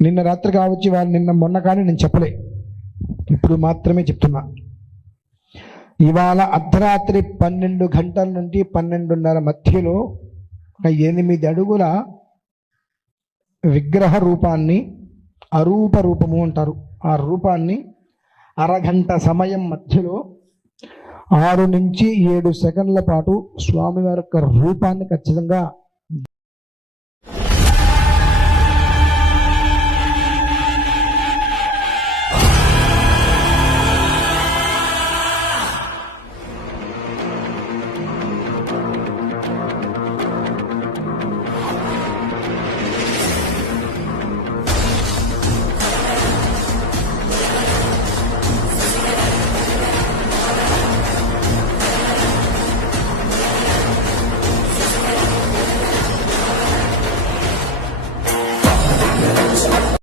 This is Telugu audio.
నిన్న రాత్రి కావచ్చు వాళ్ళు నిన్న మొన్న కానీ నేను చెప్పలే. ఇప్పుడు మాత్రమే చెప్తున్నా. ఇవాళ అర్ధరాత్రి పన్నెండు గంటల నుండి పన్నెండున్నర మధ్యలో ఒక ఎనిమిది అడుగుల విగ్రహ రూపాన్ని అరూప రూపము అంటారు. ఆ రూపాన్ని అరగంట సమయం మధ్యలో ఆరు నుంచి ఏడు సెకండ్ల పాటు స్వామివారి యొక్క రూపాన్ని ఖచ్చితంగా